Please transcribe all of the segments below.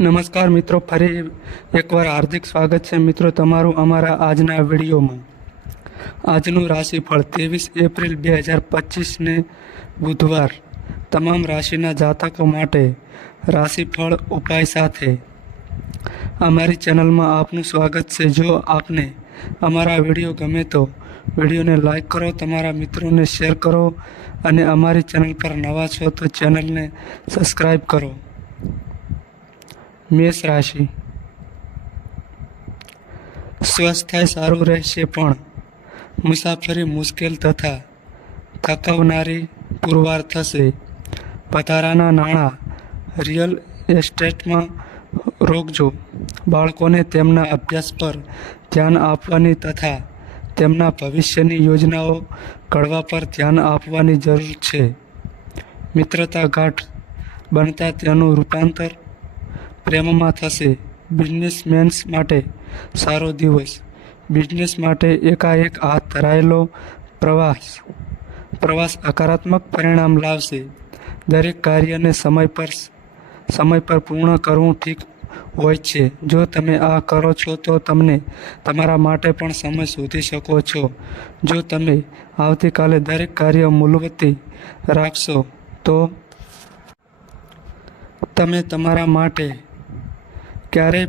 નમસ્કાર મિત્રો, ફરી એકવાર હાર્દિક સ્વાગત છે મિત્રો તમારું અમારા આજના વિડીયોમાં. આજનું રાશિફળ ત્રેવીસ એપ્રિલ બે હજાર પચીસને બુધવાર. તમામ રાશિના જાતકો માટે રાશિફળ ઉપાય સાથે અમારી ચેનલમાં આપનું સ્વાગત છે. જો આપને અમારા વીડિયો ગમે તો વિડીયોને લાઇક કરો, તમારા મિત્રોને શેર કરો અને અમારી ચેનલ પર નવા છો તો ચેનલને સબસ્ક્રાઈબ કરો. મેષ રાશિ. સ્વાસ્થ્ય સારું રહેશે પણ મુસાફરી મુશ્કેલ તથા થકવનારી પુરવાર થશે. વધારાના નાણાં રિયલ એસ્ટેટમાં રોકજો. બાળકોને તેમના અભ્યાસ પર ધ્યાન આપવાની તથા તેમના ભવિષ્યની યોજનાઓ ઘડવા પર ધ્યાન આપવાની જરૂર છે. મિત્રતા ગાઢ બનતા તેનું રૂપાંતર પ્રેમમાં થશે. બિઝનેસમેન્સ માટે સારો દિવસ. બિઝનેસ માટે એકાએક હાથ ધરાયેલો પ્રવાસ. પ્રવાસ હકારાત્મક પરિણામ લાવશે. દરેક કાર્યને સમય પર સમય પર પૂર્ણ કરવું ઠીક હોય છે. જો તમે આ કરો છો તો તમને તમારા માટે પણ સમય શોધી શકો છો. જો તમે આવતીકાલે દરેક કાર્ય મૂલવતી રાખશો તો તમે તમારા માટે ક્યારે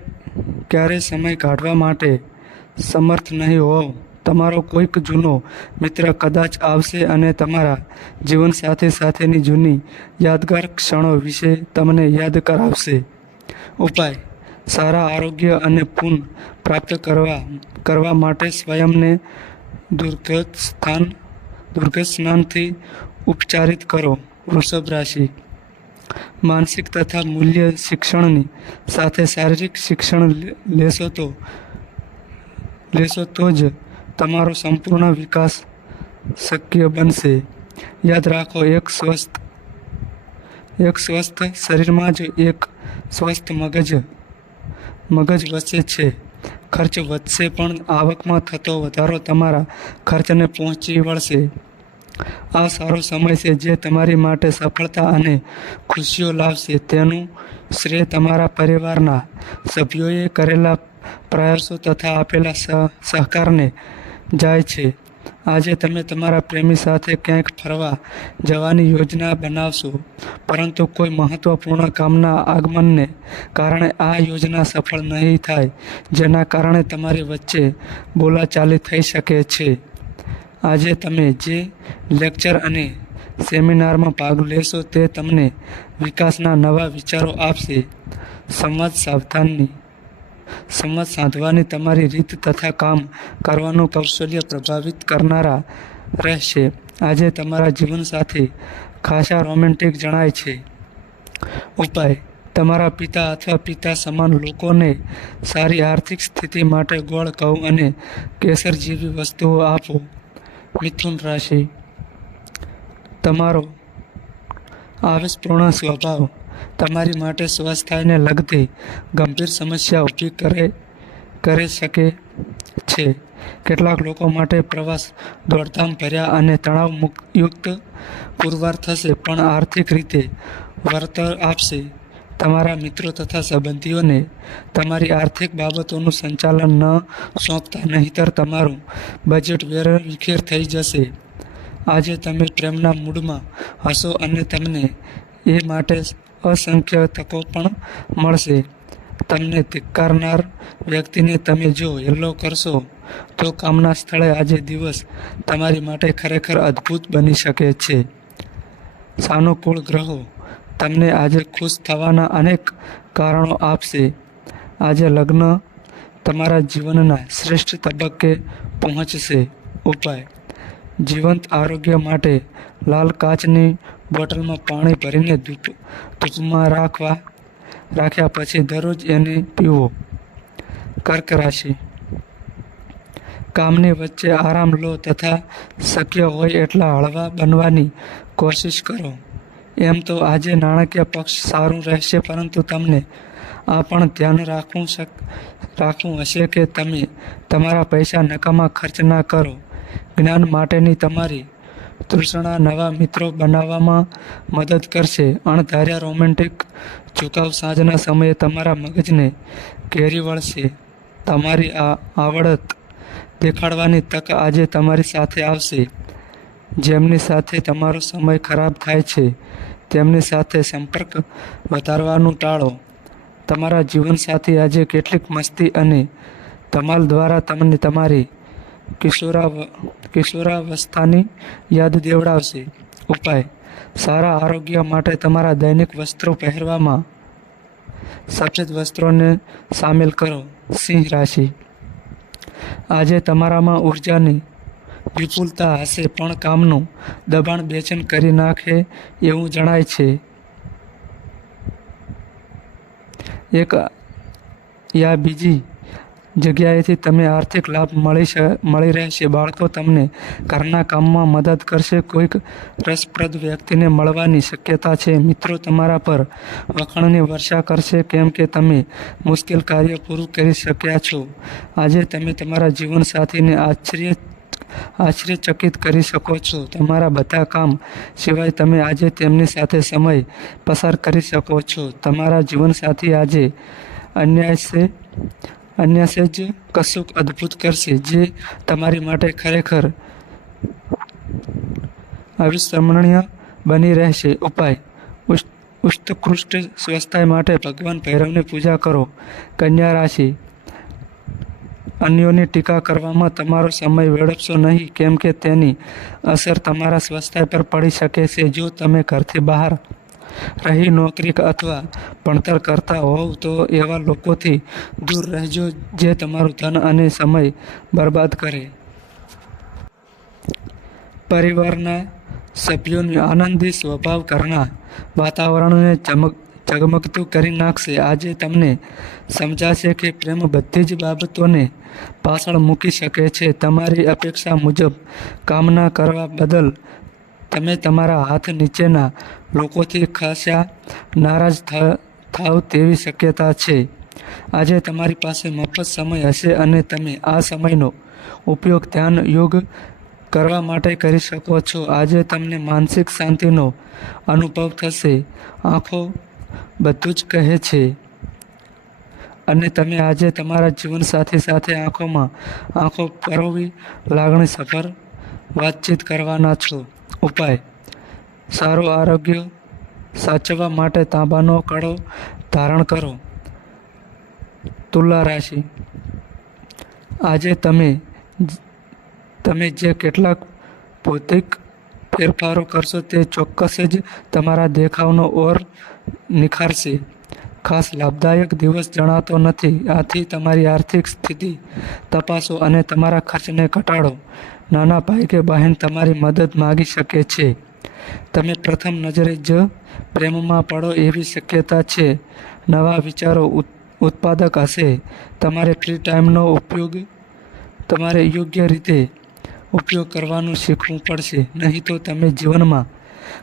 ક્યારે સમય કાઢવા માટે સમર્થ નહીં હોવ? તમારો કોઈક જૂનો મિત્ર કદાચ આવશે અને તમારા જીવનસાથી સાથેની જૂની યાદગાર ક્ષણો વિશે તમને યાદ કરાવશે. ઉપાય, સારા આરોગ્ય અને પુન પ્રાપ્ત કરવા કરવા માટે સ્વયંને દુર્ગત સ્થાન, દુર્ગત સ્નાનથી ઉપચારિત કરો. વૃષભ રાશિ માનસિક તથા મૂલ્ય શિક્ષણની સાથે શારીરિક શિક્ષણ લેશો તો લેશો તો જ તમારો સંપૂર્ણ વિકાસ શક્ય બનશે. યાદ રાખો, એક સ્વસ્થ એક સ્વસ્થ શરીરમાં જ એક સ્વસ્થ મગજ મગજ વચ્ચે છે. ખર્ચ વધશે પણ આવકમાં થતો વધારો તમારા ખર્ચને પહોંચી વળશે. આ સારો સમય છે જે તમારી માટે સફળતા અને ખુશીઓ લાવશે. તેનું શ્રેય તમારા પરિવારના સભ્યોએ કરેલા પ્રયાસો તથા આપેલા સહ- સહકારને જાય છે. આજે તમે તમારા પ્રેમી સાથે ક્યાંક ફરવા જવાની યોજના બનાવશો, પરંતુ કોઈ મહત્વપૂર્ણ કામના આગમનને કારણે આ યોજના સફળ નહીં થાય, જેના કારણે તમારી વચ્ચે બોલાચાલી થઈ શકે છે. આજે તમે જે લેક્ચર અને સેમિનારમાં ભાગ લેશો તે તમને વિકાસના નવા વિચારો આપશે. સંવાદ સાવધાનની સંવાદ સાધવાની તમારી રીત તથા કામ કરવાનું કૌશલ્ય પ્રભાવિત કરનારા રહેશે. આજે તમારા જીવન સાથે ખાસા રોમેન્ટિક જણાય છે. ઉપાય, તમારા પિતા અથવા પિતા સમાન લોકોને સારી આર્થિક સ્થિતિ માટે ગોળ ઘઉં અને કેસર જેવી વસ્તુઓ આપો. મિથુન રાશિ, તમારો આવેશપૂર્ણ સ્વભાવ, તમારી માટે સ્વાસ્થ્યને લગતી ગંભીર સમસ્યા ઊભી કરે, કરી શકે છે. કેટલાક લોકો માટે પ્રવાસ દોડધામ ભર્યા અને તણાવ યુક્ત પુરવાર થશે, પણ આર્થિક રીતે વળતર આપશે. તમારા મિત્રો તથા સંબંધીઓને તમારી આર્થિક બાબતોનું સંચાલન ન સોંપતા નહીતર તમારું બજેટ વેર વિખેર થઈ જશે. આજે તમે પ્રેમના મૂડમાં હશો અને તમને એ માટે અસંખ્ય તકો પણ મળશે. તમને ધિક્કારનાર વ્યક્તિને તમે જો હેલ્લો કરશો, તો કામના સ્થળે આજે દિવસ તમારી માટે ખરેખર અદ્ભુત બની શકે છે. સાનુકૂળ ગ્રહો તમને આજે ખુશ થવાના અનેક કારણો આપશે. આજે લગ્ન તમારા જીવનના શ્રેષ્ઠ તબક્કે પહોંચશે. ઉપાય. જીવંત આરોગ્ય માટે લાલ કાચની બોટલમાં પાણી ભરીને ધૂપ ધૂપમાં રાખવા, રાખ્યા પછી દરરોજ એને પીવો. કર્ક રાશિ. કામની વચ્ચે આરામ લો તથા શક્ય હોય એટલા હળવા બનવાની કોશિશ કરો. એમ તો આજે નાણાકીય પક્ષ સારું રહેશે, પરંતુ તમને આ પણ ધ્યાન રાખવું શક, રાખવું હશે કે તમે તમારા પૈસા નકામા ખર્ચ ના કરો. જ્ઞાન માટેની તમારી તૃષ્ણા નવા મિત્રો બનાવવામાં મદદ કરશે. અણધાર્યા રોમેન્ટિક ઝુકાવ સાંજના સમયે તમારા મગજને ઘેરી વળશે. તમારી આ આવડત દેખાડવાની તક આજે તમારી સાથે આવશે. જેમની સાથે તમારો સમય ખરાબ થાય છે, તેમની સાથે સંપર્ક વધારવાનું ટાળો. તમારા જીવનસાથી આજે કેટલીક મસ્તી અને ધમાલ દ્વારા તમને તમારી કિશોરાવ, કિશોરાવસ્થાની યાદ દેવડાવશે. ઉપાય. સારા આરોગ્ય માટે તમારા દૈનિક વસ્ત્રો પહેરવામાં સફેદ વસ્ત્રોને સામેલ કરો. સિંહ રાશિ. આજે તમારામાં ઉર્જાની વિપુલતા હશે પણ કામનું દબાણ બેચેન કરી નાખે એવું જણાય છે. એક યા બીજી જગ્યાએથી તમે આર્થિક લાભ મળી મળી રહેશે. બાળકો તમને ઘરના કામમાં મદદ કરશે. કોઈક રસપ્રદ વ્યક્તિને મળવાની શક્યતા છે. મિત્રો તમારા પર વખાણની વર્ષા કરશે કેમ કે તમે મુશ્કેલ કાર્ય પૂરું કરી શક્યા છો. આજે તમે તમારા જીવનસાથીને આશ્ચર્ય આશ્ચર્યચકિત કરી શકો છો. તમારા બધા કામ સિવાય તમે આજે તેમની સાથે સમય પસાર કરી શકો છો. તમારા જીવનસાથી આજે અન્યાય છે જ કશુંક અદ્ભુત કરશે, જે તમારી માટે ખરેખર અવિસ્મરણીય બની રહેશે. ઉપાય. ઉત્કૃષ્ટ સ્વસ્થતા માટે ભગવાન ભૈરવની પૂજા કરો. કન્યા રાશિ. અન્યોની ટીકા કરવામાં તમારો સમય વેડપશો નહીં, કેમ કે તેની અસર તમારા સ્વાસ્થ્ય પર પડી શકે છે. જો તમે ઘરથી બહાર રહી નોકરી અથવા ભણતર કરતા હોવ, તો એવા લોકોથી દૂર રહેજો જે તમારું ધન અને સમય બરબાદ કરે. પરિવારના સભ્યોની આનંદી સ્વભાવ કરનાર વાતાવરણને ચમક ઝગમગતું કરી નાખશે. આજે તમને સમજાશે કે પ્રેમ બધી જ બાબતોને પાછળ મૂકી શકે છે. તમારી અપેક્ષા મુજબ કામના કરવા બદલ તમે તમારા હાથ નીચેના લોકોથી ખાસા નારાજ થાવ તેવી શક્યતા છે. આજે તમારી પાસે મફત સમય હશે અને તમે આ સમયનો ઉપયોગ ધ્યાન યોગ કરવા માટે કરી શકો છો. આજે તમને માનસિક શાંતિનો અનુભવ થશે. આંખો બધું જ કહે છે. અને તમે આજે તમારા જીવન સાથે આંખોમાં, આંખો પરોવી લાગણી સફર વાતચીત કરવાના છો. ઉપાય. સારું આરોગ્ય સાચવવા માટે તાંબાનો કડો ધારણ કરો. તુલા રાશિ. આજે તમે તમે જે કેટલાક ભૌતિક ફેરફારો કરશો તે ચોક્કસ જ તમારા દેખાવનો ઓર નિખારશે ખાસ લાભદાયક દિવસ જણાતો નથી. આથી તમારી આર્થિક સ્થિતિ તપાસો અને તમારા ખર્ચને ઘટાડો. નાના ભાઈ કે બહેન તમારી મદદ માગી શકે છે. તમે પ્રથમ નજરે જ પ્રેમમાં પડો એવી શક્યતા છે. નવા વિચારો ઉત- ઉત્પાદક હશે. તમારે ફ્રી ટાઈમનો ઉપયોગ, તમારે યોગ્ય રીતે ઉપયોગ કરવાનું શીખવું પડશે. નહીં તો તમે જીવનમાં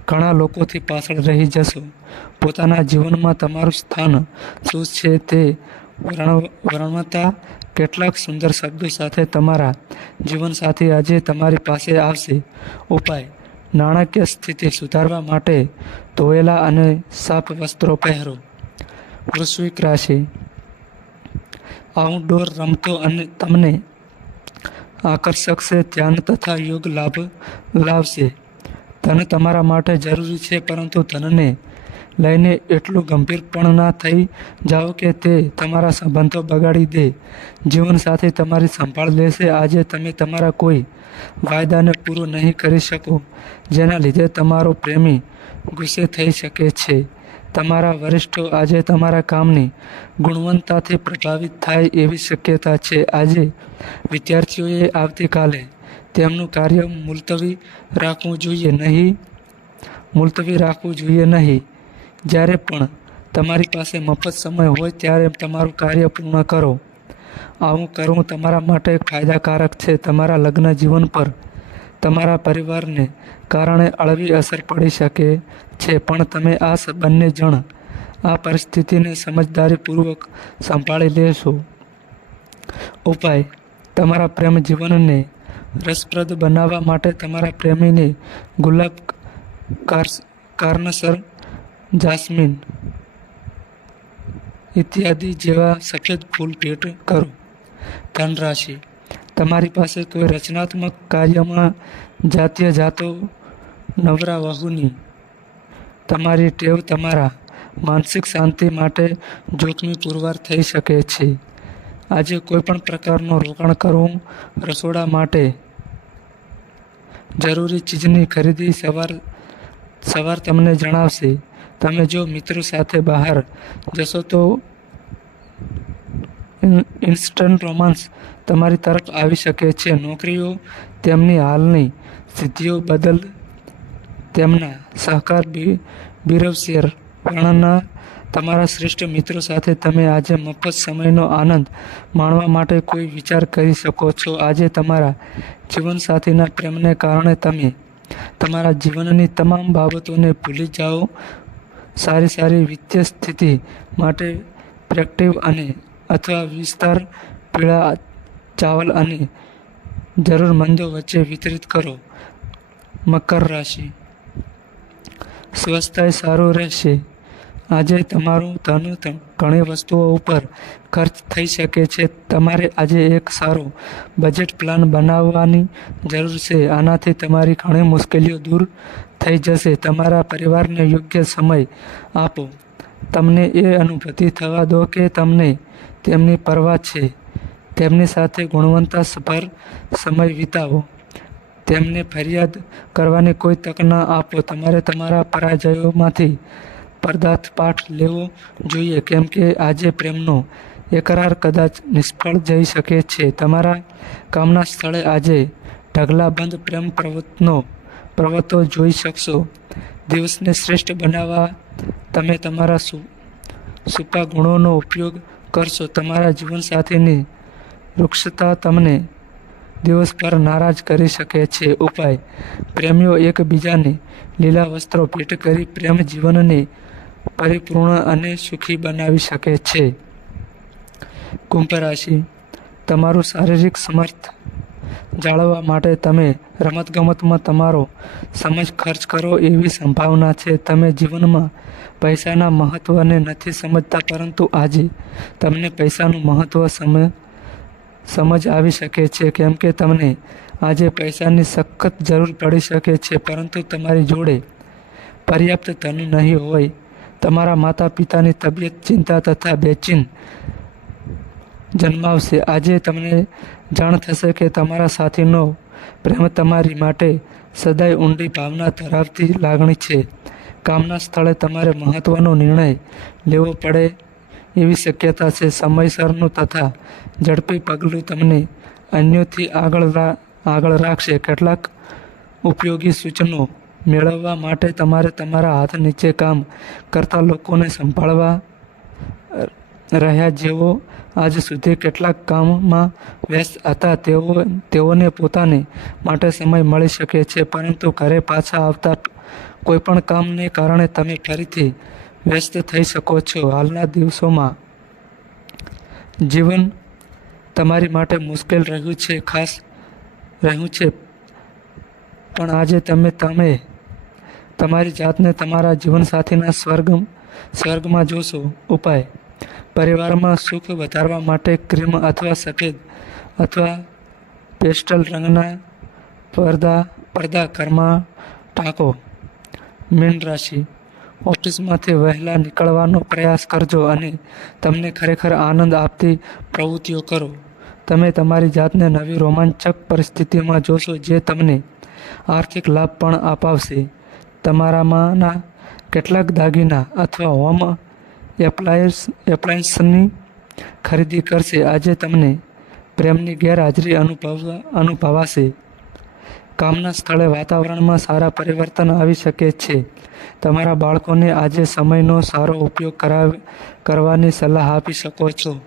ઘણા લોકોથી પાછળ રહી જશો. પોતાના જીવનમાં તમારું સ્થાન શું છે તે વર્ણ- વર્ણવતા કેટલાક સુંદર શબ્દો સાથે તમારા જીવનસાથી આજે તમારી પાસે આવશે. ઉપાય, નાણાકીય સ્થિતિ સુધારવા માટે ધોયેલા અને સાફ વસ્ત્રો પહેરો. વૃશ્વિક રાશિ. આઉટડોર રમતો અને તમને આકર્ષક છે, ધ્યાન તથા યોગ લાભ લાવશે. ધન તમારા માટે જરૂરી છે, પરંતુ ધનને લઈને એટલું ગંભીર પણ ના થઈ. જાઓ કે તે તમારા સંબંધો બગાડી દે. જીવનસાથી તમારી સંભાળ લેશે. આજે તમે તમારા કોઈ વાયદાને પૂરો નહીં કરી શકો, જેના લીધે તમારો પ્રેમી ગુસ્સે થઈ શકે છે. તમારા વરિષ્ઠો આજે તમારા કામની ગુણવત્તાથી પ્રભાવિત થાય એવી શક્યતા છે. આજે વિદ્યાર્થીઓએ આવતીકાલે તેમનું કાર્ય મુલતવી રાખવું જોઈએ નહીં. મુલતવી રાખવું જોઈએ નહીં. જ્યારે પણ તમારી પાસે મફત સમય હોય ત્યારે તમારું કાર્ય પૂર્ણ કરો. આવું કરવું તમારા માટે ફાયદાકારક છે. તમારા લગ્ન જીવન પર તમારા પરિવારને કારણે અળવી અસર પડી શકે છે, પણ તમે આ બંને જણ આ પરિસ્થિતિને સમજદારીપૂર્વક સંભાળી લેશો. ઉપાય. તમારા પ્રેમ જીવનને રસપ્રદ બનાવવા માટે તમારા પ્રેમીને ગુલાબ કારણસર જાસ્મીન, ઇત્યાદિ જેવા સફેદ ફૂલ ભેટ કરો. ધનરાશિ તમારી પાસે કોઈ રચનાત્મક કાર્યમાં જાતીય જાતો નવરા વહુની, તમારી ટેવ તમારા માનસિક શાંતિ માટે જોખમી પુરવાર થઈ શકે છે. આજે કોઈ પણ પ્રકારનું રોકાણ કરવું રસોડા માટે જરૂરી ચીજની ખરીદી સવાર સવાર તમને જણાવશે. તમે જો મિત્રો સાથે બહાર જશો તો ઇન્સ્ટન્ટ રોમાન્સ તમારી તરફ આવી શકે છે. નોકરીઓ તેમની હાલની સિદ્ધિઓ બદલ તેમના સહકાર બિરવશેર. વર્ણના તમારા શ્રેષ્ઠ મિત્રો સાથે તમે આજે મફત સમયનો આનંદ માણવા માટે કોઈ વિચાર કરી શકો છો. આજે તમારા જીવનસાથીના પ્રેમને કારણે તમે તમારા જીવનની તમામ બાબતોને ભૂલી જાઓ. સારી સારી વિત્તીય સ્થિતિ માટે પ્રેક્ટિવ અને અથવા વિસ્તાર, પીળા ચાવલ અને જરૂરમંદો વચ્ચે વિતરિત કરો. મકર રાશિ. સ્વસ્થય સારું રહેશે. આજે તમારું ધન ઘણી વસ્તુઓ ઉપર ખર્ચ થઈ શકે છે. તમારે આજે એક સારો બજેટ પ્લાન બનાવવાની જરૂર છે. આનાથી તમારી ઘણી મુશ્કેલીઓ દૂર થઈ જશે. તમારા પરિવારને યોગ્ય સમય આપો. તમને એ અનુભૂતિ થવા દો કે તમને તેમની પરવા છે. તેમની સાથે ગુણવત્તાસભર સમય વિતાવો. તેમને ફરિયાદ કરવાની કોઈ તક ન આપો. તમારે તમારા પરાજયોમાંથી પદાર્થ પાઠ લેવો જોઈએ. કેમ કે આજે પ્રેમનો એકરાર કદાચ નિષ્ફળ જઈ શકે છે. તમારા કામના સ્થળે આજે ઢગલાબંધ પ્રેમ પ્રવૃત્તિનો પ્રવૃત્તો જોઈ શકશો. દિવસને શ્રેષ્ઠ બનાવવા તમે તમારા સુ, સુપા ગુણોનો ઉપયોગ કરશો. તમારા જીવનસાથીની વૃક્ષતા તમને દિવસ પર નારાજ કરી શકે છે. ઉપાય. પ્રેમીઓ એકબીજાને લીલા વસ્ત્રો ભેટ કરી પ્રેમ જીવનને પરિપૂર્ણ અને સુખી બનાવી શકે છે. કુંભ રાશિ, તમારું શારીરિક સમર્થ જાળવવા માટે તમે રમતગમતમાં તમારો સમજ ખર્ચ કરો એવી સંભાવના છે. તમે જીવનમાં પૈસાના મહત્ત્વને નથી સમજતા, પરંતુ આજે તમને પૈસાનું મહત્ત્વ સમજ સમજ આવી શકે છે. કેમ કે તમને આજે પૈસાની સખત જરૂર પડી શકે છે, પરંતુ તમારી જોડે પર્યાપ્ત ધન નહીં હોય. તમારા માતા પિતાની તબિયત ચિંતા તથા બેચીન જન્માવશે. આજે તમને જાણ થશે કે તમારા સાથીનો પ્રેમ તમારી માટે સદાય ઊંડી ભાવના ધરાવતી લાગણી છે. કામના સ્થળે તમારે મહત્ત્વનો નિર્ણય લેવો પડે એવી શક્યતા છે. સમયસરનું તથા ઝડપી પગલું તમને અન્યોથી આગળ આગળ રાખશે. કેટલાક ઉપયોગી સૂચનો મેળવવા માટે તમારે તમારા હાથ નીચે કામ કરતા લોકોને સંભાળવા રહ્યા જેઓ આજ સુધી કેટલાક કામમાં વ્યસ્ત હતા, તેઓ, તેઓને પોતાને માટે સમય મળી શકે છે, પરંતુ ઘરે પાછા આવતા કોઈપણ કામને કારણે તમે ફરીથી વ્યસ્ત થઈ શકો છો. હાલના દિવસોમાં જીવન તમારી માટે મુશ્કેલ રહ્યું છે, ખાસ રહ્યું છે, પણ આજે તમે તમે તમારી જાતને તમારા જીવનસાથીના સ્વર્ગ સ્વર્ગમાં જોશો ઉપાય. પરિવારમાં સુખ વધારવા માટે ક્રીમ અથવા સફેદ અથવા પેસ્ટલ રંગના પડદા પડદા ઘરમાં ટાંકો મીન રાશિ. ઓફિસમાંથી વહેલા નીકળવાનો પ્રયાસ કરજો અને તમને ખરેખર આનંદ આપતી પ્રવૃત્તિઓ કરો. તમે તમારી જાતને નવી રોમાંચક પરિસ્થિતિમાં જોશો જે તમને આર્થિક લાભ પણ અપાવશે. તમારામાંના કેટલાક દાગીના અથવા હોમ એપ્લાયન્સ એપ્લાયન્સની ખરીદી કરશે. આજે તમને પ્રેમની ગેરહાજરી અનુભવ અનુભવાશે. કામના સ્થળે વાતાવરણમાં સારા પરિવર્તન આવી શકે છે. તમારા બાળકોને આજે સમયનો સારો ઉપયોગ કરાવ, કરવાની સલાહ આપી શકો છો.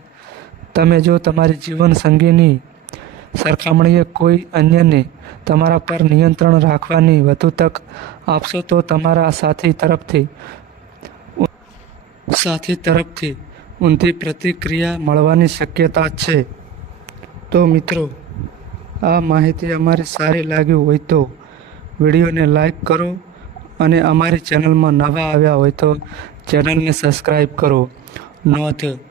તમે જો તમારી જીવન સંગીની સરખામણીએ કોઈ અન્યને તમારા પર નિયંત્રણ રાખવાની વધુ તક આપશો તો તમારા સાથી તરફથી સાથી તરફથી ઊંધી પ્રતિક્રિયા મળવાની શક્યતા છે. તો મિત્રો, આ માહિતી અમારી સારી લાગી હોય તો વિડીયોને લાઈક કરો અને અમારી ચેનલમાં નવા આવ્યા હોય તો ચેનલને સબસ્ક્રાઈબ કરો. નોંધ